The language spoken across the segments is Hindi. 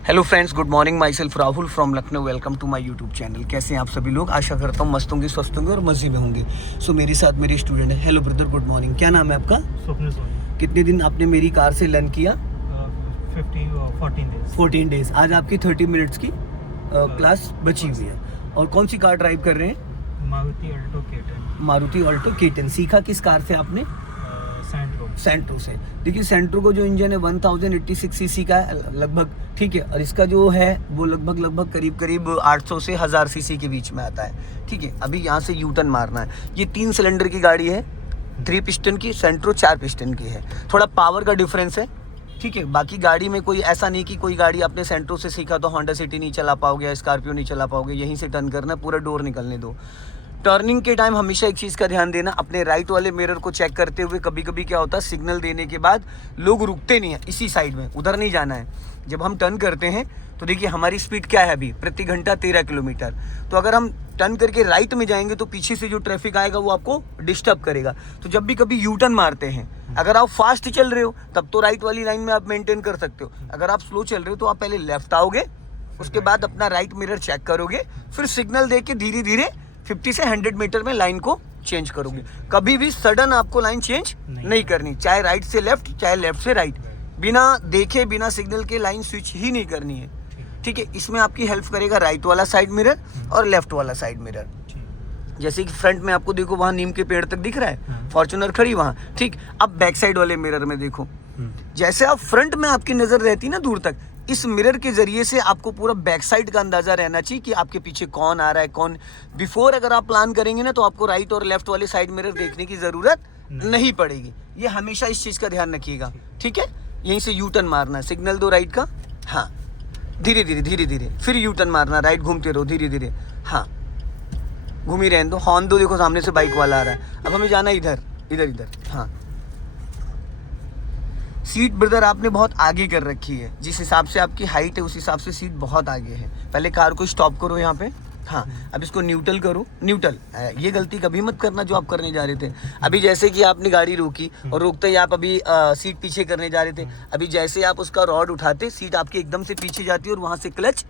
Hello friends, good morning. Myself Rahul from Lucknow. Welcome to my YouTube channel. कैसे हैं आप सभी लोग? आशा करता हूँ मस्त होंगे, स्वस्थ होंगे और मजे में होंगे। सो मेरे साथ मेरे स्टूडेंट है। Hello brother, good morning. क्या नाम है आपका? स्वप्न सोनी। कितने दिन आपने मेरी कार से लर्न किया? 14 डेज। आज आपकी 30 मिनट्स की क्लास बची हुई है। और कौन सी कार ड्राइव कर रहे हैं? Maruti Alto K10। सीखा किस कार से आपने? सेंट्रो से। देखिए, सेंट्रो को जो इंजन है 1086 सीसी का है लगभग, ठीक है। और इसका जो है वो लगभग करीब 800 से 1000 सीसी के बीच में आता है, ठीक है। अभी यहाँ से यू टर्न मारना है। ये 3 सिलेंडर की गाड़ी है, 3 पिस्टन की। सेंट्रो 4 पिस्टन की है। थोड़ा पावर का डिफरेंस है, ठीक है। बाकी गाड़ी में कोई ऐसा नहीं कि कोई गाड़ी आपने सेंट्रो से सीखा तो होंडा सिटी नहीं चला पाओगे या स्कॉर्पियो नहीं चला पाओगे। यहीं से टर्न करना है, पूरा डोर निकलने दो। टर्निंग के टाइम हमेशा एक चीज़ का ध्यान देना, अपने राइट वाले मिरर को चेक करते हुए। कभी कभी क्या होता है, सिग्नल देने के बाद लोग रुकते नहीं है इसी साइड में, उधर नहीं जाना है। जब हम टर्न करते हैं तो देखिए हमारी स्पीड क्या है अभी, प्रति घंटा 13 किलोमीटर। तो अगर हम टर्न करके राइट में जाएंगे तो पीछे से जो ट्रैफिक आएगा वो आपको डिस्टर्ब करेगा। तो जब भी कभी यू टर्न मारते हैं, अगर आप फास्ट चल रहे हो तब तो राइट वाली लाइन में आप मेंटेन कर सकते हो। अगर आप स्लो चल रहे हो तो आप पहले लेफ्ट आओगे, उसके बाद अपना राइट मिरर चेक करोगे, फिर सिग्नल दे के धीरे धीरे 50 से 100 मीटर में लाइन को चेंज करोगे। कभी भी सडन आपको लाइन चेंज नहीं करनी, चाहे राइट से लेफ्ट चाहे लेफ्ट से राइट, बिना देखे बिना सिग्नल के लाइन स्विच ही नहीं करनी है, ठीक है। इसमें आपकी हेल्प करेगा राइट वाला साइड मिरर और लेफ्ट वाला साइड मिरर। जैसे कि फ्रंट में आपको देखो, वहां नीम के पेड़ तक दिख रहा है, फॉर्च्यूनर खड़ी वहां, ठीक। अब बैक साइड वाले मिरर में देखो, जैसे आप फ्रंट में आपकी नजर रहती ना दूर तक, इस मिरर के जरिए से आपको पूरा बैक साइड का अंदाजा रहना चाहिए कि आपके पीछे कौन आ रहा है, कौन। बिफोर अगर आप प्लान करेंगे ना तो आपको राइट और लेफ्ट वाले साइड मिरर देखने की जरूरत नहीं पड़ेगी। ये हमेशा इस चीज का ध्यान रखिएगा, ठीक है। यहीं से यू टर्न मारना है, सिग्नल दो राइट का, हाँ, धीरे धीरे फिर यू टर्न मारना, राइट घूमते रहो धीरे धीरे, हाँ, घूम ही रहने दो। हॉर्न दो, देखो सामने से बाइक वाला आ रहा है। अब हमें जाना इधर, हाँ। सीट ब्रदर आपने बहुत आगे कर रखी है, जिस हिसाब से आपकी हाइट है उस हिसाब से सीट बहुत आगे है। पहले कार को स्टॉप करो यहाँ पे, हाँ। अब इसको न्यूट्रल करो, न्यूट्रल। ये गलती कभी मत करना जो आप करने जा रहे थे। अभी जैसे कि आपने गाड़ी रोकी और रोकते ही आप अभी सीट पीछे करने जा रहे थे, अभी जैसे आप उसका रॉड उठाते सीट आपकी एकदम से पीछे जाती है और वहाँ से क्लच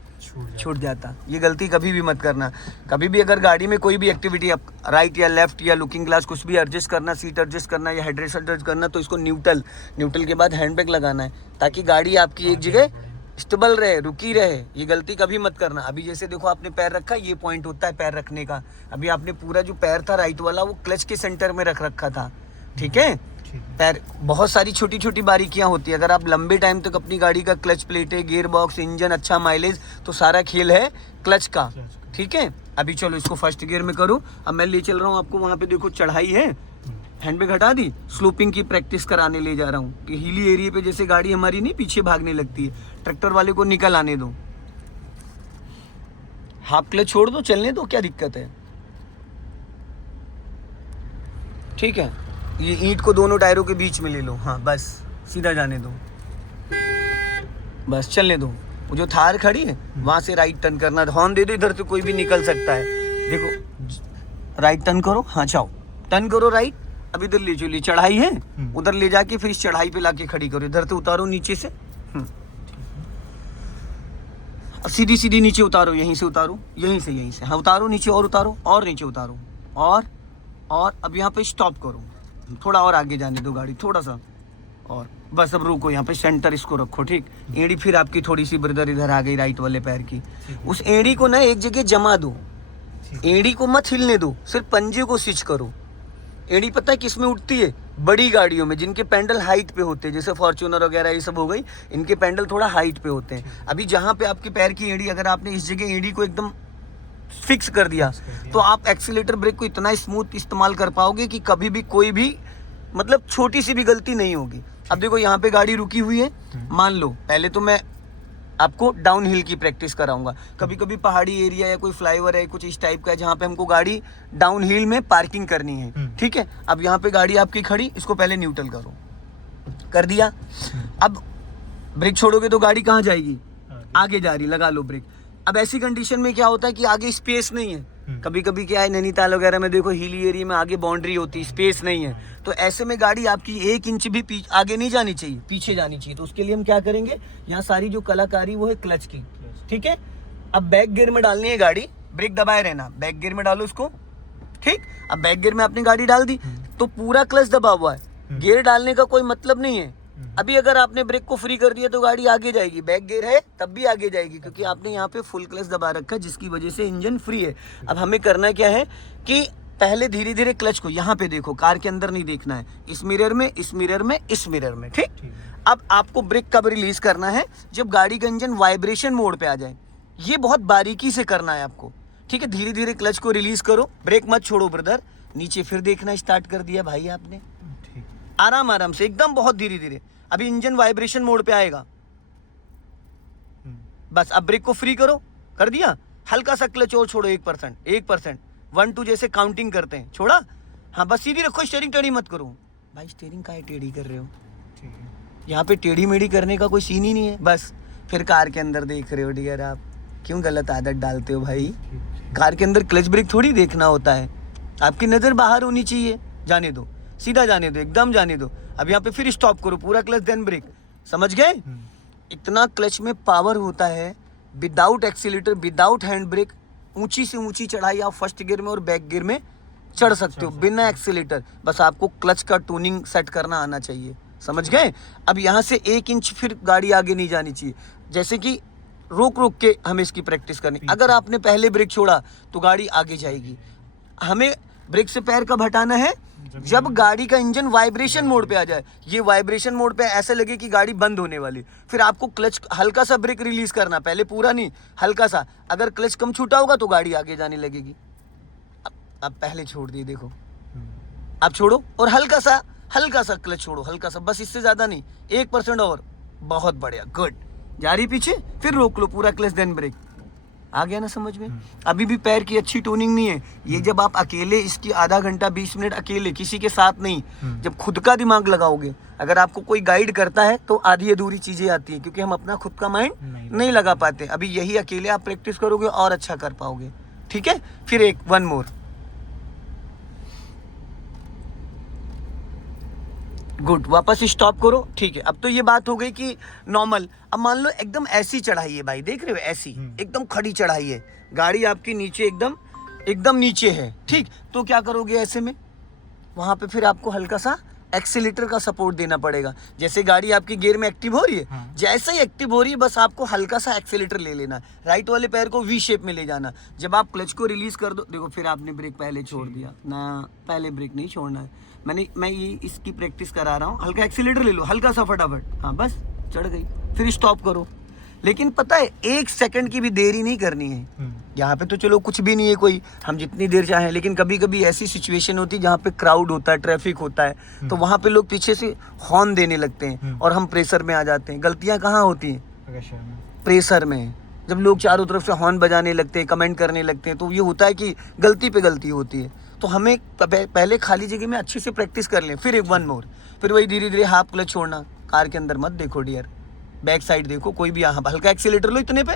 छूट जाता। ये गलती कभी भी मत करना। कभी भी अगर गाड़ी में कोई भी एक्टिविटी, राइट या लेफ्ट या लुकिंग ग्लास कुछ भी एडजस्ट करना, सीट एडजस्ट करना या हेडरेस्ट एडजस्ट करना, तो इसको न्यूट्रल के बाद हैंड ब्रेक लगाना है, ताकि गाड़ी आपकी एक जगह स्टेबल रहे, रुकी रहे। ये गलती कभी मत करना। अभी जैसे देखो आपने पैर रखा, ये पॉइंट होता है पैर रखने का। अभी आपने पूरा जो पैर था राइट वाला वो क्लच के सेंटर में रख रखा था, ठीक है। पैर, बहुत सारी छोटी छोटी बारीकियां होती है। अगर आप लंबे टाइम तक अपनी गाड़ी का क्लच प्लेटें, गियर बॉक्स, इंजन, अच्छा माइलेज, तो सारा खेल है क्लच का, ठीक है। अभी चलो इसको फर्स्ट गियर में करो। अब मैं ले चल रहा हूँ आपको, वहाँ पे देखो चढ़ाई है, हैंड ब्रेक हटा दी, स्लोपिंग की प्रैक्टिस कराने ले जा रहा हूँ कि हिली एरिया पे जैसे गाड़ी हमारी नहीं पीछे भागने लगती है, ट्रैक्टर वाले को निकल आने दो। हाफ क्लच छोड़ दो, चलने दो, क्या दिक्कत है, ठीक है। ये ईंट को दोनों टायरों के बीच में ले लो, हाँ, बस सीधा जाने दो, बस चलने दो। वो जो थार खड़ी है वहां से राइट टर्न करना, हॉर्न दे दो, इधर से कोई भी निकल सकता है। देखो राइट टर्न करो, हाँ, जाओ, टर्न करो राइट। अब इधर ले चलिए, चढ़ाई है, उधर ले जाके फिर इस चढ़ाई पे लाके खड़ी करो। इधर से उतारो नीचे से, सीधी सीधी नीचे उतारो, यहीं से उतारो, यहीं से, हाँ, उतारो नीचे और उतारो और नीचे उतारो और अब यहाँ पे स्टॉप करो, थोड़ा और आगे जाने दो गाड़ी, थोड़ा सा और, बस अब रुको यहाँ पे, सेंटर इसको रखो, ठीक। एड़ी फिर आपकी थोड़ी सी ब्रदर इधर आ गई राइट वाले पैर की। उस एड़ी को ना एक जगह जमा दो, एड़ी को मत हिलने दो, सिर्फ पंजे को स्विच करो। एड़ी पता है किसमें उठती है? बड़ी गाड़ियों में, जिनके पैडल हाइट पे होते हैं, जैसे फॉर्च्यूनर वगैरह ये सब हो गई, इनके पैडल थोड़ा हाइट पे होते हैं। अभी जहाँ पे आपके पैर की एड़ी, अगर आपने इस जगह एड़ी को एकदम फिक्स कर दिया तो आप एक्सीलेटर ब्रेक को इतना स्मूथ इस्तेमाल कर पाओगे कि कभी भी कोई भी, मतलब छोटी सी भी गलती नहीं होगी। अब देखो यहाँ पे गाड़ी रुकी हुई है, मान लो, पहले तो मैं आपको डाउन हिल की प्रैक्टिस कराऊंगा। कभी कभी पहाड़ी एरिया या कोई फ्लाईओवर है, कुछ इस टाइप का है जहाँ पे हमको गाड़ी डाउन हिल में पार्किंग करनी है, ठीक है। अब यहाँ पे गाड़ी आपकी खड़ी, इसको पहले न्यूट्रल करो, कर दिया। अब ब्रेक छोड़ोगे तो गाड़ी कहाँ जाएगी? आगे जा रही, लगा लो ब्रेक। अब ऐसी कंडीशन में क्या होता है कि आगे स्पेस नहीं है, कभी कभी क्या है, नैनीताल वगैरह में देखो हिली एरिया में आगे बाउंड्री होती है, स्पेस नहीं है, तो ऐसे में गाड़ी आपकी 1 इंच भी आगे नहीं जानी चाहिए, पीछे जानी चाहिए। तो उसके लिए हम क्या करेंगे, यहाँ सारी जो कलाकारी वो है क्लच की, ठीक है। अब बैक गियर में डालनी है गाड़ी, ब्रेक दबाए रहना, बैक गियर में डालो उसको, ठीक। अब बैक गियर में आपने गाड़ी डाल दी तो पूरा क्लच दबा हुआ है, गियर डालने का कोई मतलब नहीं है। अभी अगर आपने ब्रेक को फ्री कर दिया तो गाड़ी आगे जाएगी, बैक गियर है तब भी आगे जाएगी, क्योंकि आपने यहाँ पे फुल क्लच दबा रखा है, जिसकी वजह से इंजन फ्री है। अब हमें करना क्या है कि पहले धीरे धीरे क्लच को यहाँ पे देखो, कार के अंदर नहीं देखना है, इस मिरर में, इस मिरर में, इस मिरर में, ठीक। अब आपको ब्रेक कब रिलीज करना है, जब गाड़ी का इंजन वाइब्रेशन मोड पे आ जाए। ये बहुत बारीकी से करना है आपको, ठीक है। धीरे धीरे क्लच को रिलीज करो, ब्रेक मत छोड़ो ब्रदर, नीचे फिर देखना स्टार्ट कर दिया भाई आपने, आराम आराम से एकदम, बहुत धीरे धीरे। अभी इंजन वाइब्रेशन मोड पे आएगा, बस अब ब्रेक को फ्री करो, कर दिया, हल्का सा क्लच और छोड़ो, 1%, 1%, 1 2 जैसे काउंटिंग करते हैं, छोड़ा, हाँ बस सीधी रखो, स्टीयरिंग टेढ़ी मत करो। भाई स्टीयरिंग काहे टेढ़ी कर रहे हो, यहाँ पे टेढ़ी मेढ़ी करने का कोई सीन ही नहीं है। बस फिर कार के अंदर देख रहे हो डियर, आप क्यों गलत आदत डालते हो भाई, कार के अंदर क्लच ब्रेक थोड़ी देखना होता है, आपकी नज़र बाहर होनी चाहिए। जाने दो, सीधा जाने दो, एकदम जाने दो। अब यहाँ पे फिर स्टॉप करो, पूरा क्लच देन ब्रेक, समझ गए। इतना क्लच में पावर होता है, without accelerator, without hand brake, ऊंची से ऊंची चढ़ाई आप फर्स्ट गियर में और बैक गियर में चढ़ सकते हो बिना एक्सीलेटर। बस आपको क्लच का ट्यूनिंग सेट करना आना चाहिए, समझ गए। अब यहाँ से 1 इंच फिर गाड़ी आगे नहीं जानी चाहिए, जैसे कि रोक रोक के हमें इसकी प्रैक्टिस करनी। अगर आपने पहले ब्रेक छोड़ा तो गाड़ी आगे जाएगी। हमें ब्रेक से पैर कब हटाना है, जब गाड़ी का इंजन वाइब्रेशन मोड पे आ जाए। ये वाइब्रेशन मोड पे ऐसे लगे कि गाड़ी बंद होने वाली, फिर आपको क्लच हल्का सा ब्रेक रिलीज करना, पहले पूरा नहीं, हल्का सा। अगर क्लच कम छूटा होगा तो गाड़ी आगे जाने लगेगी। अब पहले छोड़ दिए, देखो अब छोड़ो और हल्का सा क्लच छोड़ो, हल्का सा, बस इससे ज्यादा नहीं, 1% और, बहुत बढ़िया, गुड। जा रही पीछे, फिर रोक लो, पूरा क्लच देन ब्रेक। आ गया ना समझ में। अभी भी पैर की अच्छी टूनिंग नहीं है। ये जब आप अकेले इसकी आधा घंटा 20 मिनट अकेले, किसी के साथ नहीं, जब खुद का दिमाग लगाओगे, अगर आपको कोई गाइड करता है तो आधी अधूरी चीजें आती है, क्योंकि हम अपना खुद का माइंड नहीं लगा पाते। अभी यही अकेले आप प्रैक्टिस करोगे और अच्छा कर पाओगे, ठीक है। फिर एक 1 मोर, गुड, वापस स्टॉप करो, ठीक है। अब तो ये बात हो गई कि नॉर्मल। अब मान लो एकदम ऐसी चढ़ाई है भाई, देख रहे हो, ऐसी एकदम खड़ी चढ़ाई है, गाड़ी आपकी नीचे एकदम नीचे है, ठीक। तो क्या करोगे ऐसे में, वहां पे फिर आपको हल्का सा एक्सीलेटर का सपोर्ट देना पड़ेगा। जैसे गाड़ी आपकी गियर में एक्टिव हो रही है, जैसे ही एक्टिव हो रही है, बस आपको हल्का सा एक्सीलेटर ले लेना, राइट वाले पैर को वी शेप में ले जाना। जब आप क्लच को रिलीज कर दो, देखो फिर आपने ब्रेक पहले छोड़ दिया ना, पहले ब्रेक नहीं छोड़ना है। मैं ये इसकी प्रैक्टिस करा रहा हूँ। हल्का एक्सीलेटर ले लो, हल्का सा, फटाफट, हाँ बस चढ़ गई, फिर स्टॉप करो। लेकिन पता है 1 सेकंड की भी देरी नहीं करनी है। यहाँ पे तो चलो कुछ भी नहीं है कोई, हम जितनी देर चाहें, लेकिन कभी कभी ऐसी सिचुएशन होती है जहाँ पे क्राउड होता है, ट्रैफिक होता है, तो वहाँ पे लोग पीछे से हॉर्न देने लगते हैं और हम प्रेशर में आ जाते हैं। गलतियाँ कहाँ होती हैं, प्रेशर में। जब लोग चारों तरफ से हॉर्न बजाने लगते हैं, कमेंट करने लगते हैं, तो ये होता है कि गलती पे गलती होती है। तो हमें पहले खाली जगह में अच्छे से प्रैक्टिस कर लें, फिर एक 1 मोर, फिर वही धीरे धीरे हाफ क्लच छोड़ना। कार के अंदर मत देखो डियर, बैक साइड देखो, कोई भी यहाँ हल्का एक्सीलेटर लो, इतने पे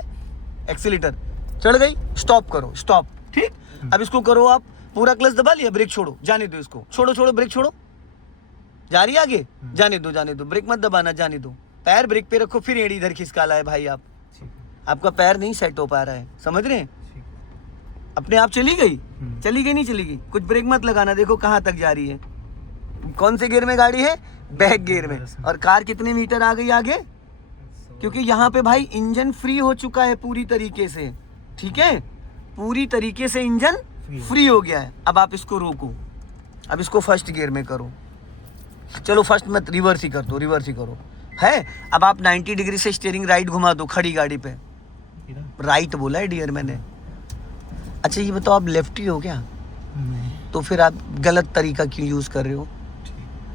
एक्सीलेटर, चढ़ गई, स्टॉप करो, स्टॉप, ठीक। अब इसको करो आप, पूरा क्लच दबा लिया, ब्रेक छोड़ो, जाने दो इसको, छोड़ो ब्रेक छोड़ो, जा रही है आगे, जाने दो, ब्रेक मत दबाना, जाने दो, पैर ब्रेक पे रखो, फिर एड़ी इधर खिसका लाए भाई आप, आपका पैर नहीं सेट हो पा रहा है, समझ रहे हैं। अपने आप चली गई नहीं चली गई, कुछ ब्रेक मत लगाना। देखो कहाँ तक जा रही है, कौन से गियर में गाड़ी है, बैक गियर में। और कार कितने मीटर आ गई आगे, क्योंकि यहाँ पे भाई इंजन फ्री हो चुका है पूरी तरीके से, ठीक है, पूरी तरीके से इंजन फ्री हो गया है। अब आप इसको रोको, अब इसको फर्स्ट गियर में करो, चलो फर्स्ट मत, रिवर्स ही कर दो, रिवर्स ही करो, है। अब आप 90 डिग्री से स्टीयरिंग राइट घुमा दो, खड़ी गाड़ी पे, राइट बोला है डियर मैंने। अच्छा ये बताओ, आप लेफ्टी हो क्या? तो फिर आप गलत तरीका क्यों यूज कर रहे हो?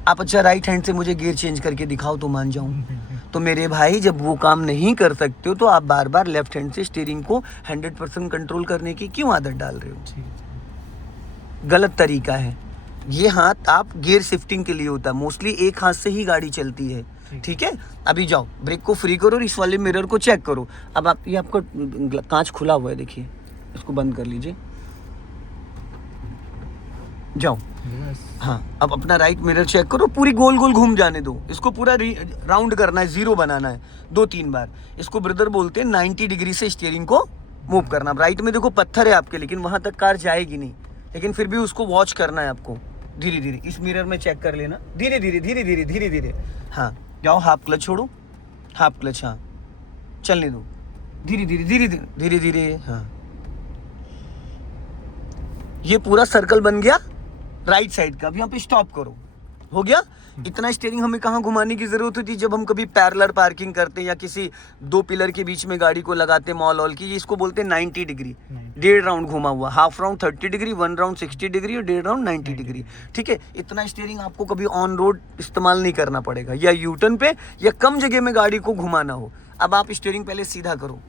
आप अच्छा राइट हैंड से मुझे गियर चेंज करके दिखाओ तो मान जाऊं। तो मेरे भाई जब वो काम नहीं कर सकते हो तो आप बार बार लेफ्ट हैंड से स्टीयरिंग को 100% कंट्रोल करने की क्यों आदत डाल रहे हो? गलत तरीका है। ये हाथ आप गियर शिफ्टिंग के लिए होता है, मोस्टली एक हाथ से ही गाड़ी चलती है, ठीक है। अभी जाओ ब्रेक को फ्री करो और इस वाले मिरर को चेक करो। अब आप, ये आपका कांच खुला हुआ है, देखिए इसको बंद कर लीजिए, जाओ। हाँ, अब अपना राइट मिरर चेक करो, पूरी गोल गोल घूम जाने दो, इसको पूरा राउंड करना है, जीरो बनाना है 2-3 बार। इसको ब्रदर बोलते हैं 90 डिग्री से स्टीयरिंग को मूव करना। राइट में देखो पत्थर है आपके, लेकिन वहां तक कार जाएगी नहीं, लेकिन फिर भी उसको वॉच करना है आपको। धीरे धीरे इस मिरर में चेक कर लेना, धीरे धीरे धीरे धीरे धीरे धीरे। हाँ जाओ, हाफ क्लच छोड़ो, हाफ क्लच, हाँ चलने दो, धीरे धीरे धीरे धीरे धीरे धीरे। हाँ, ये पूरा सर्कल बन गया राइट साइड का। अब यहाँ पे स्टॉप करो, हो गया। इतना स्टीयरिंग हमें कहाँ घुमाने की जरूरत होती है? जब हम कभी पैरेलल पार्किंग करते हैं या किसी 2 पिलर के बीच में गाड़ी को लगाते हैं मॉल ऑल की, इसको बोलते हैं 90 डिग्री। 1.5 राउंड घुमा हुआ, half round 30 degree, 1 round 60 degree और 1.5 राउंड 90 डिग्री। ठीक है, इतना स्टीयरिंग आपको कभी ऑन रोड इस्तेमाल नहीं करना पड़ेगा, या यूटर्न पे या कम जगह में गाड़ी को घुमाना हो। अब आप स्टीयरिंग पहले सीधा करो,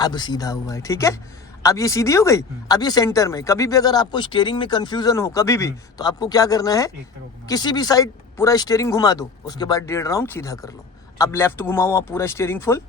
अब सीधा हुआ है, ठीक है। अब ये सीधी हो गई। अब ये सेंटर में, कभी भी अगर आपको स्टीयरिंग में कंफ्यूजन हो कभी भी, तो आपको क्या करना है, किसी भी साइड पूरा स्टीयरिंग घुमा दो, उसके बाद 1.5 राउंड सीधा कर लो। अब लेफ्ट घुमाओ आप पूरा स्टीयरिंग फुल,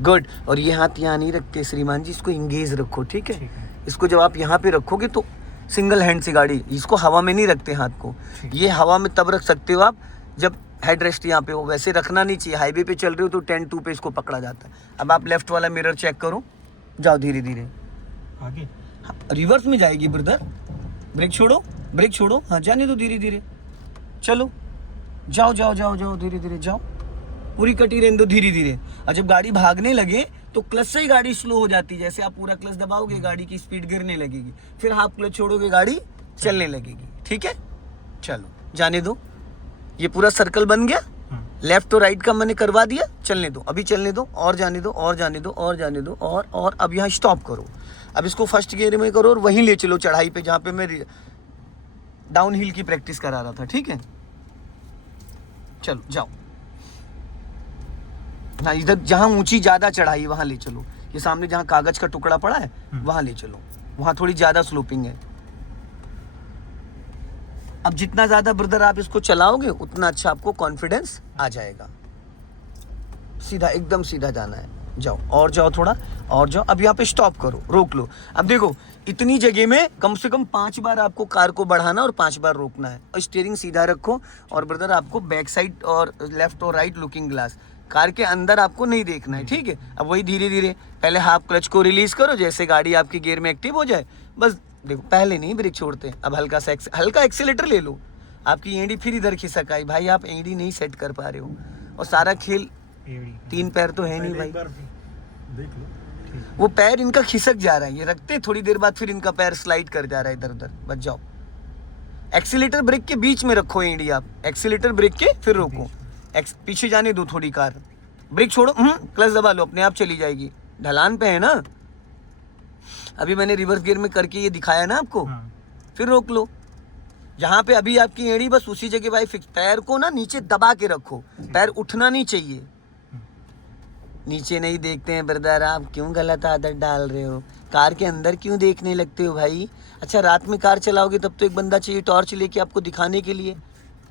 गुड। और ये हाथ यहाँ नहीं रखते श्रीमान जी, इसको इंगेज रखो, ठीक है। इसको जब आप यहाँ पे रखोगे तो सिंगल हैंड से गाड़ी, इसको हवा में नहीं रखते हाथ को, ये हवा में तब रख सकते हो आप जब हेड रेस्ट यहाँ पे हो, वैसे रखना नहीं चाहिए। हाईवे पे चल रहे हो तो 10-2 पे इसको पकड़ा जाता है। अब आप लेफ्ट वाला मिरर चेक करो, जाओ धीरे धीरे आगे। हाँ, रिवर्स में जाएगी ब्रदर, ब्रेक छोड़ो, ब्रेक छोड़ो, हाँ जाने दो, धीरे धीरे चलो, जाओ जाओ जाओ जाओ, धीरे धीरे जाओ, पूरी कटी रहने दो, धीरे धीरे। और जब गाड़ी भागने लगे तो क्लच से ही गाड़ी स्लो हो जाती है, जैसे आप पूरा क्लच दबाओगे गाड़ी की स्पीड गिरने लगेगी, फिर हाफ क्लच छोड़ोगे गाड़ी चलने लगेगी, ठीक है। चलो जाने दो, ये पूरा सर्कल बन गया। लेफ्ट और राइट का मैंने करवा दिया, चलने दो, अभी चलने दो, और जाने दो, और जाने दो, और जाने दो, और अब यहाँ स्टॉप करो। अब इसको फर्स्ट गियर में करो और वहीं ले चलो चढ़ाई पे, जहाँ पे मैं डाउन हिल की प्रैक्टिस करा रहा था, ठीक है। चलो जाओ, हाँ इधर जहाँ ऊंची ज्यादा चढ़ाई वहां ले चलो, ये सामने जहाँ कागज का टुकड़ा पड़ा है वहां ले चलो, वहां थोड़ी ज्यादा स्लोपिंग है। अब जितना ज्यादा ब्रदर आप इसको चलाओगे उतना अच्छा आपको कॉन्फिडेंस आ जाएगा। सीधा, एकदम सीधा जाना है, जाओ और जाओ थोड़ा और जाओ। अब यहाँ पे स्टॉप करो, रोक लो। अब देखो इतनी जगह में कम से कम 5 बार आपको कार को बढ़ाना और 5 बार रोकना है। और स्टीयरिंग सीधा रखो, और ब्रदर आपको बैक साइड और लेफ्ट और राइट लुकिंग ग्लास, कार के अंदर आपको नहीं देखना है, ठीक है। अब वही धीरे धीरे पहले हाफ क्लच को रिलीज करो, जैसे गाड़ी आपकी गियर में एक्टिव हो जाए, बस देखो पहले नहीं ब्रेक छोड़ते। अब हल्का एक्सीलेटर ले लो, आपकी एड़ी फिर इधर खिसक आई भाई, आप एड़ी नहीं सेट कर पा रहे हो, और सारा खेल 3 पैर तो है नहीं भाई, देख लो वो पैर इनका खिसक जा रहा है, ये रखते थोड़ी देर बाद फिर इनका पैर स्लाइड कर जा रहा है इधर उधर, बच जाओ। एक्सीलेटर ब्रेक के बीच में रखो एड़ी, आप एक्सीलेटर ब्रेक के फिर रोको, पीछे जाने दो थोड़ी कार, ब्रेक छोड़ो, क्लच दबा लो, अपने आप चली जाएगी, ढलान पे है ना। अभी मैंने रिवर्स गियर में करके ये दिखाया ना आपको, फिर रोक लो। जहाँ पे अभी आपकी एड़ी, बस उसी जगह भाई फिक्स, पैर को ना नीचे दबा के रखो, पैर उठना नहीं चाहिए। नीचे नहीं देखते हैं ब्रदर, आप क्यों गलत आदत डाल रहे हो, कार के अंदर क्यों देखने लगते हो भाई। अच्छा रात में कार चलाओगे तब तो एक बंदा चाहिए टॉर्च लेके आपको दिखाने के लिए,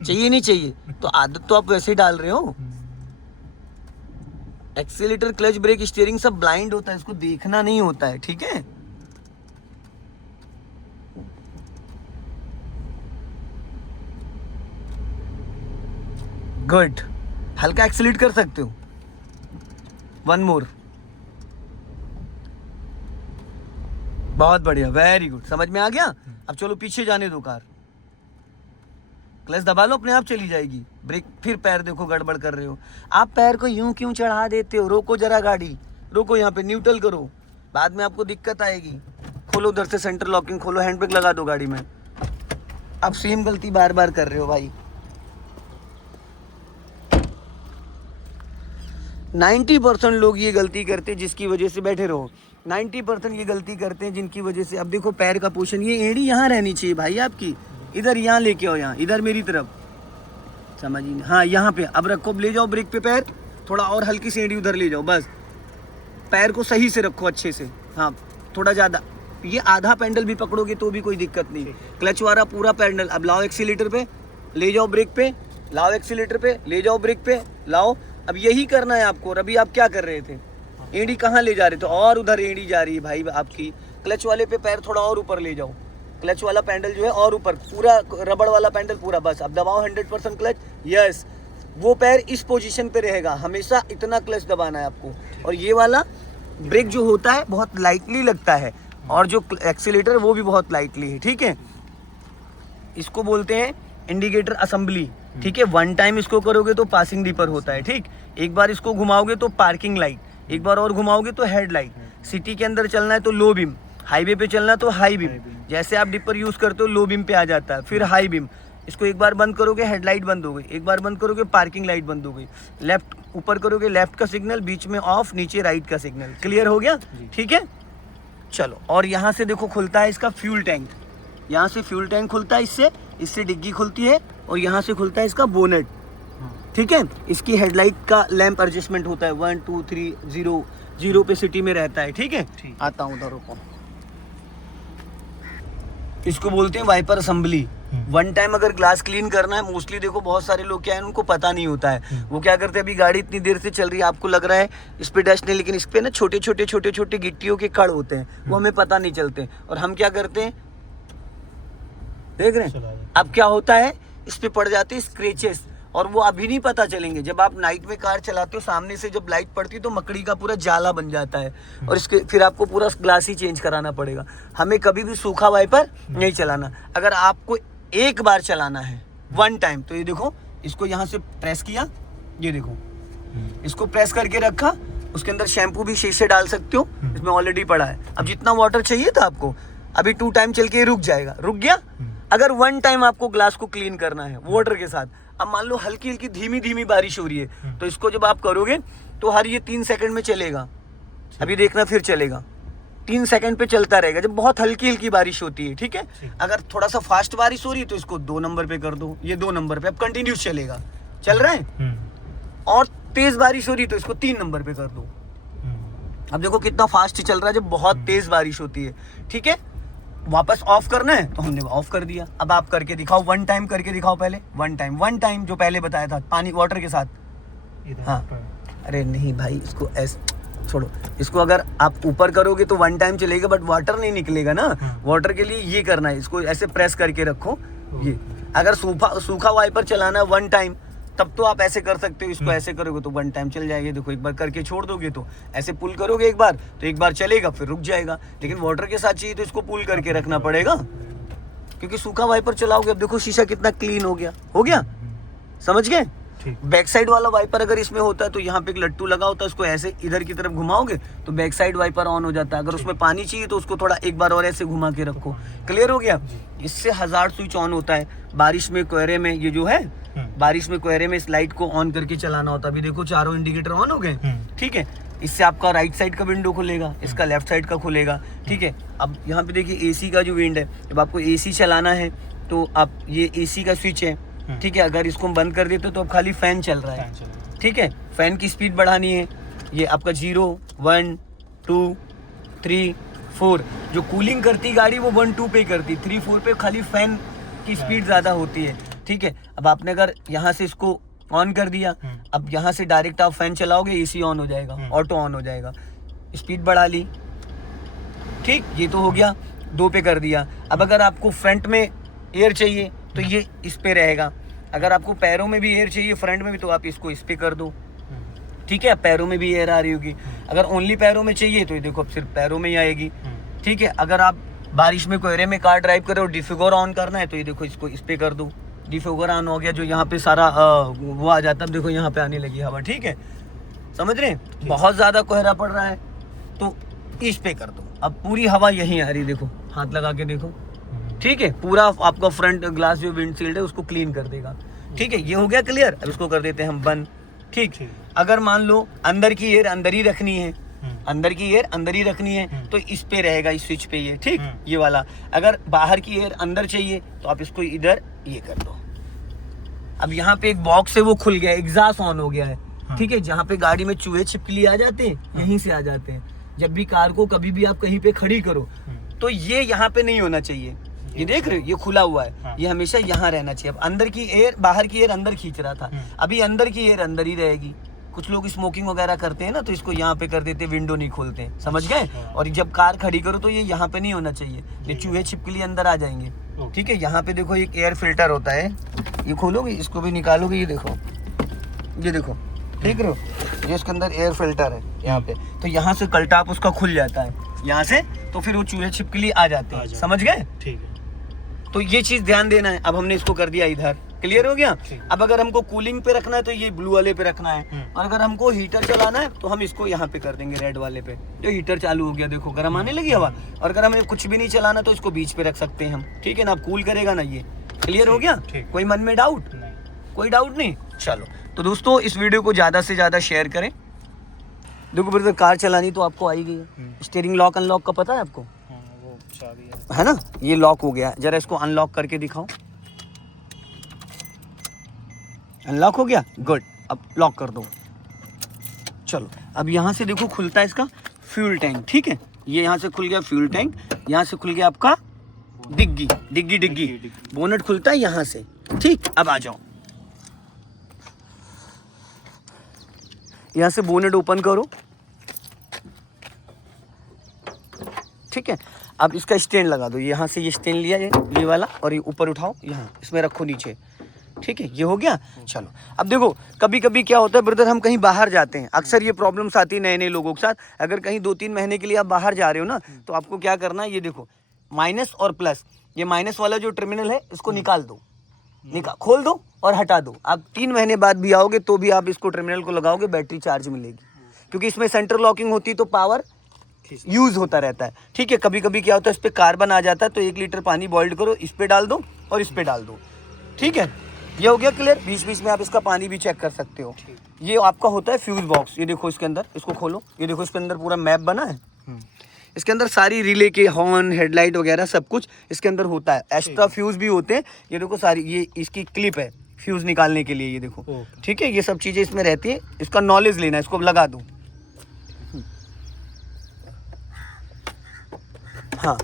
चाहिए नहीं चाहिए, तो आदत तो आप वैसे ही डाल रहे हो। एक्सीलेटर, क्लच, ब्रेक, स्टीयरिंग सब ब्लाइंड होता है, इसको देखना नहीं होता है, ठीक है। गुड, हल्का एक्सीलेट कर सकते हो, 1 मोर, बहुत बढ़िया, वेरी गुड, समझ में आ गया। अब चलो पीछे जाने दो कार, क्लच दबा लो, अपने आप चली जाएगी। ब्रेक, फिर पैर देखो गड़बड़ कर रहे हो आप, पैर को यूं क्यों चढ़ा देते हो, रोको जरा गाड़ी, रोको, यहाँ पे न्यूट्रल करो, बाद में आपको दिक्कत आएगी। खोलो उधर से सेंटर लॉकिंग खोलो, हैंड ब्रेक लगा दो गाड़ी में। आप सेम गलती बार बार कर रहे हो भाई। 90% लोग ये गलती करते हैं जिसकी वजह से, बैठे रहो, 90% ये गलती करते हैं जिनकी वजह से। अब देखो पैर का पोर्शन, ये एड़ी यहाँ रहनी चाहिए भाई आपकी, इधर यहाँ लेके आओ, यहाँ इधर मेरी तरफ, समझिए, हाँ यहाँ पे। अब रखो, ले जाओ ब्रेक पे पैर, थोड़ा और हल्की सी एड़ी उधर ले जाओ, बस पैर को सही से रखो अच्छे से, हाँ थोड़ा ज़्यादा, ये आधा पैंडल भी पकड़ोगे तो भी कोई दिक्कत नहीं, क्लच वाला पूरा पैंडल। अब लाओ एक्सीलेटर पे, ले जाओ ब्रेक पे, लाओ एक्सीलेटर पे, ले जाओ ब्रेक पे, लाओ। अब यही करना है आपको। और अभी आप क्या कर रहे थे, एड़ी कहाँ ले जा रहे थे, और उधर एड़ी जा रही है भाई आपकी, क्लच वाले पे पैर थोड़ा और ऊपर ले जाओ, क्लच वाला पैडल जो है और ऊपर, पूरा रबड़ वाला पैडल पूरा, बस अब दबाओ 100% क्लच, यस, वो पैर इस पोजीशन पे रहेगा, हमेशा इतना क्लच दबाना है आपको। और ये वाला ब्रेक जो होता है बहुत लाइटली लगता है, और जो एक्सीलेटर वो भी बहुत लाइटली है, ठीक है। इसको बोलते हैं इंडिकेटर असेंबली, ठीक है। 1 टाइम इसको करोगे तो पासिंग दीपर होता है, ठीक। एक बार इसको घुमाओगे तो पार्किंग लाइट, एक बार और घुमाओगे तो हेड लाइट, सिटी के अंदर चलना है तो लो बीम, हाईवे पे चलना तो हाई बीम, जैसे आप डिपर यूज करते हो लो बीम पे आ जाता है, फिर हाई बीम। इसको एक बार बंद करोगे हेडलाइट बंद हो गई, एक बार बंद करोगे पार्किंग लाइट बंद हो गई, लेफ्ट ऊपर करोगे लेफ्ट का सिग्नल, बीच में ऑफ, नीचे राइट का सिग्नल। क्लियर हो गया, ठीक है। चलो, और यहाँ से देखो खुलता है इसका फ्यूल टैंक, यहाँ से फ्यूल टैंक खुलता है, इससे डिग्गी खुलती है, और यहाँ से खुलता है इसका बोनेट, ठीक है। इसकी हेडलाइट का लैंप एडजस्टमेंट होता है 1 2 3 0 पे सिटी में रहता है, ठीक है। आता हूँ उधर, रुको। इसको बोलते हैं वाइपर असेंबली। 1 टाइम अगर ग्लास क्लीन करना है, मोस्टली देखो बहुत सारे लोग क्या है उनको पता नहीं होता है, वो क्या करते हैं, अभी गाड़ी इतनी देर से चल रही है, आपको लग रहा है इस पे डस्ट नहीं, लेकिन इस पे ना छोटे छोटे गिट्टियों के कण होते हैं, वो हमें पता नहीं चलते, और हम क्या करते हैं, देख रहे हैं अब क्या होता है, इस पे पड़ जाते हैं स्क्रैचेस, और वो अभी नहीं पता चलेंगे। जब आप नाइट में कार चलाते हो, सामने से जब लाइट पड़ती है तो मकड़ी का पूरा जाला बन जाता है, और इसके फिर आपको पूरा ग्लास ही चेंज कराना पड़ेगा। हमें कभी भी सूखा वाइपर नहीं चलाना। अगर आपको एक बार चलाना है 1 टाइम, तो ये देखो, इसको यहाँ से प्रेस किया, ये देखो, इसको प्रेस करके रखा, उसके अंदर शैम्पू भी शीशे डाल सकते हो, इसमें ऑलरेडी पड़ा है। अब जितना वाटर चाहिए था आपको, अभी 2 टाइम चल के रुक जाएगा, रुक गया। अगर 1 टाइम आपको ग्लास को क्लीन करना है वाटर के साथ, अब मान लो हल्की हल्की धीमी बारिश हो रही है, तो इसको जब आप करोगे तो हर ये 3 सेकंड में चलेगा, अभी देखना फिर चलेगा, 3 सेकंड पे चलता रहेगा जब बहुत हल्की हल्की बारिश होती है, ठीक है। अगर थोड़ा सा फास्ट बारिश हो रही है तो इसको 2 नंबर पे कर दो, ये 2 नंबर पे अब कंटिन्यूस चलेगा, चल रहा है। और तेज बारिश हो रही है तो इसको 3 नंबर पे कर दो। अब देखो कितना फास्ट चल रहा है जब बहुत तेज बारिश होती है, ठीक है। वापस ऑफ करना है तो हमने ऑफ कर दिया। अब आप करके दिखाओ, 1 टाइम करके दिखाओ पहले, 1 टाइम जो पहले बताया था पानी वाटर के साथ। हाँ, अरे नहीं भाई, इसको ऐसे छोड़ो, इसको अगर आप ऊपर करोगे तो 1 टाइम चलेगा, बट वाटर नहीं निकलेगा ना। वाटर के लिए ये करना है, इसको ऐसे प्रेस करके रखो। ये अगर सूखा वाइपर चलाना है 1 टाइम, तब तो आप ऐसे कर सकते हो, इसको ऐसे करोगे तो 1 टाइम चल जाएगा। देखो एक बार करके छोड़ दोगे तो ऐसे पुल करोगे एक बार, तो एक बार चलेगा फिर रुक जाएगा। लेकिन वाटर के साथ चाहिए तो इसको पुल करके रखना पड़ेगा, क्योंकि सूखा वाइपर चलाओगे। अब देखो शीशा कितना क्लीन हो गया, समझ गए। बैक साइड वाला वाइपर अगर इसमें होता है तो यहाँ पे एक लट्टू लगा होता है, उसको ऐसे इधर की तरफ घुमाओगे तो बैक साइड वाइपर ऑन हो जाता है। अगर उसमें पानी चाहिए तो उसको थोड़ा एक बार और ऐसे घुमा के रखो। क्लियर हो गया। इससे हजार्ड स्विच ऑन होता है। बारिश में कोहरे में ये जो है, बारिश में कोहरे में इस लाइट को ऑन करके चलाना होता है। अभी देखो चारों इंडिकेटर ऑन हो गए, ठीक है। इससे आपका राइट साइड का विंडो खुलेगा, इसका लेफ्ट साइड का खुलेगा, ठीक है। अब यहाँ पे देखिए एसी का जो विंड है, जब आपको एसी चलाना है तो आप ये एसी का स्विच है, ठीक है। अगर इसको बंद कर देते तो अब खाली फैन चल रहा है, ठीक है। फैन की स्पीड बढ़ानी है, ये आपका 0 1 2 3 4 जो कूलिंग करती गाड़ी वो 1 2 पे करती, 3 4 पे खाली फैन की स्पीड ज्यादा होती है, ठीक है। अब आपने अगर यहाँ से इसको ऑन कर दिया, अब यहाँ से डायरेक्ट आप फैन चलाओगे, एसी ऑन हो जाएगा, ऑटो ऑन हो जाएगा। स्पीड बढ़ा ली, ठीक, ये तो हो गया। 2 पे कर दिया। अब अगर आपको फ्रंट में एयर चाहिए तो ये इस पे रहेगा। अगर आपको पैरों में भी एयर चाहिए फ्रंट में भी, तो आप इसको इस पे कर दो, ठीक है। पैरों में भी एयर आ रही होगी। अगर ओनली पैरों में चाहिए तो ये देखो अब सिर्फ पैरों में ही आएगी, ठीक है। अगर आप बारिश में कोहरे में कार ड्राइव कर रहे हो, डिफ्यूगर ऑन करना है तो ये देखो इसको इस पे कर दो, डिफ्यूगर ऑन हो गया। जो यहाँ पे सारा वो आ जाता है, देखो यहाँ पे आने लगी हवा, ठीक है। समझ रहे हैं। बहुत ज्यादा कोहरा पड़ रहा है तो इस पे कर दो। अब पूरी हवा यहीं आ रही, देखो हाथ लगा के देखो, ठीक है। पूरा आपका फ्रंट ग्लास जो विंडशील्ड है उसको क्लीन कर देगा, ठीक है। ये हो गया क्लियर। अब इसको कर देते हैं हम बंद, ठीक। अगर मान लो अंदर की एयर अंदर ही रखनी है, अंदर की एयर अंदर ही रखनी है तो इस पे रहेगा, इस स्विच पे ये, ठीक, ये वाला। अगर बाहर की एयर अंदर चाहिए तो आप इसको इधर ये कर दो। अब यहाँ पे एक बॉक्स है वो खुल गया, एग्जॉस्ट ऑन हो गया है, ठीक है। जहाँ पे गाड़ी में चूहे छिपकली आ जाते हैं यहीं से आ जाते हैं। जब भी कार को कभी भी आप कहीं पे खड़ी करो तो ये यहाँ पे नहीं होना चाहिए। ये देख रहे हो, ये खुला हुआ है, ये हमेशा यहाँ रहना चाहिए। अब अंदर की एयर बाहर की एयर अंदर खींच रहा था, अभी अंदर की एयर अंदर ही रहेगी, कुछ लोग स्मोकिंग वगैरह करते हैं ना, तो इसको यहाँ पे कर देते, विंडो नहीं खोलते, समझ गए। और जब कार खड़ी करो तो ये यहाँ पे नहीं होना चाहिए, ये चूहे छिपकली अंदर आ जाएंगे, ठीक है। यहाँ पे देखो एक एयर फिल्टर होता है, ये खोलोगे इसको भी निकालोगे, ये देखो ठीक रहो, ये इसके अंदर एयर फिल्टर है यहाँ पे, तो यहाँ से कल्टाप उसका खुल जाता है यहाँ से, तो फिर वो चूहे छिपकली आ जाते हैं, समझ गए। ठीक है, तो ये चीज ध्यान देना है। अब हमने इसको कर दिया इधर, क्लियर हो गया। अब अगर हमको कूलिंग पे रखना है तो ये ब्लू वाले पे रखना है, और अगर हमको हीटर चलाना है तो हम इसको यहाँ पे कर देंगे रेड वाले पे। जो हीटर चालू हो गया, देखो गर्म आने लगी हवा। और अगर हमें कुछ भी नहीं चलाना तो इसको बीच पे रख सकते हैं हम, ठीक है ना। अब कूल करेगा ना ये, क्लियर हो गया। कोई मन में डाउट? कोई डाउट नहीं। चलो तो दोस्तों इस वीडियो को ज़्यादा से ज़्यादा शेयर करें। देखो ब्रदर, कार चलानी तो आपको आई गई है, स्टीयरिंग लॉक अनलॉक का पता है आपको, वो चाबी है ना। ये लॉक हो गया, जरा इसको अनलॉक करके दिखाओ। अनलॉक हो गया, गुड। अब लॉक कर दो। चलो अब यहाँ से देखो खुलता है इसका फ्यूल टैंक, ठीक है। ये यहाँ से खुल गया फ्यूल टैंक, यहाँ से खुल गया आपका डिग्गी बोनट खुलता है यहाँ से, ठीक। अब आ जाओ, यहाँ से बोनट ओपन करो, ठीक है। अब इसका स्टैंड लगा दो, यहाँ से ये स्टैंड लिया ये वाला, और ये ऊपर उठाओ, यहाँ इसमें रखो नीचे, ठीक है। ये हो गया। चलो अब देखो कभी कभी क्या होता है ब्रदर, हम कहीं बाहर जाते हैं, अक्सर ये प्रॉब्लम्स आती है नए लोगों के साथ। अगर कहीं 2-3 महीने के लिए आप बाहर जा रहे हो ना, तो आपको क्या करना है, ये देखो माइनस और प्लस, ये माइनस वाला जो टर्मिनल है इसको निकाल दो, खोल दो और हटा दो। आप 3 महीने बाद भी आओगे तो भी आप इसको टर्मिनल को लगाओगे, बैटरी चार्ज मिलेगी, क्योंकि इसमें सेंटर लॉकिंग होती तो पावर यूज होता रहता है, ठीक है। कभी कभी क्या होता है इस पर कार्बन आ जाता है, तो 1 लीटर पानी बॉइल्ड करो, इस पे डाल दो और इस पे डाल दो, ठीक है। ये हो गया क्लियर। बीच बीच में आप इसका पानी भी चेक कर सकते हो। ये आपका होता है फ्यूज बॉक्स, ये देखो इसके अंदर, इसको खोलो, ये देखो इसके अंदर पूरा मैप बना है, इसके अंदर सारी रिले के हॉर्न हेडलाइट वगैरह सब कुछ इसके अंदर होता है। एक्स्ट्रा फ्यूज भी होते हैं, ये देखो सारी, ये इसकी क्लिप है फ्यूज निकालने के लिए, ये देखो, ठीक है। ये सब चीज़ें इसमें रहती है, इसका नॉलेज लेना है, इसको लगा दो। हाँ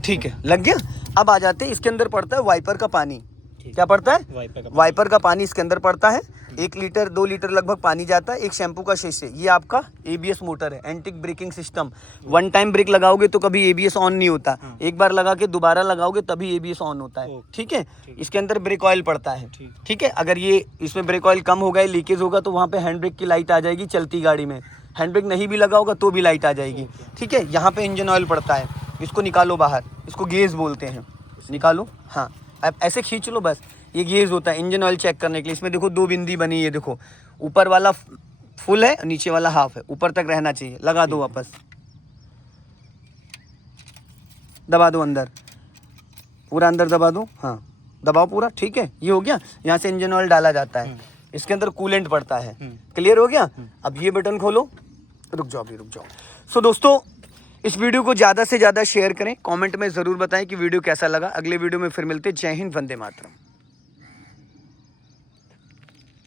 ठीक है, लग गया। अब आ जाते हैं, इसके अंदर पड़ता है वाइपर का पानी। क्या पड़ता है? वाइपर का पानी इसके अंदर पड़ता है। 1 लीटर 2 लीटर लगभग पानी जाता है। एक शैम्पू का शीशे, ये आपका ABS मोटर है, antilock braking system. 1 time brake लगाओगे तो कभी ABS ऑन नहीं होता, एक बार लगा के दोबारा लगाओगे तभी ABS ऑन होता है, ठीक है। इसके अंदर ब्रेक ऑयल पड़ता है, ठीक है। अगर ये इसमें ब्रेक ऑयल कम होगा, लीकेज होगा, तो वहाँ पे हैंड ब्रेक की लाइट आ जाएगी चलती गाड़ी में। हैंड ब्रेक नहीं भी लगा होगा तो भी लाइट आ जाएगी, ठीक है। यहाँ पे इंजन ऑयल पड़ता है, इसको निकालो बाहर, इसको गेज बोलते हैं, निकालो। हाँ अब ऐसे खींच लो बस, ये गेज होता है इंजन ऑयल चेक करने के लिए। इसमें देखो 2 बिंदी बनी है, देखो ऊपर वाला फुल है, नीचे वाला हाफ है, ऊपर तक रहना चाहिए। लगा दो वापस, दबा दो अंदर, पूरा अंदर दबा दो, हाँ दबाओ पूरा, ठीक है। ये हो गया। यहाँ से इंजन ऑयल डाला जाता है, इसके अंदर कूलेंट पड़ता है, क्लियर हो गया। अब ये बटन खोलो, रुक जाओ। सो दोस्तों इस वीडियो को ज़्यादा से ज़्यादा शेयर करें, कमेंट में ज़रूर बताएं कि वीडियो कैसा लगा। अगले वीडियो में फिर मिलते हैं। जय हिंद, वंदे मातरम।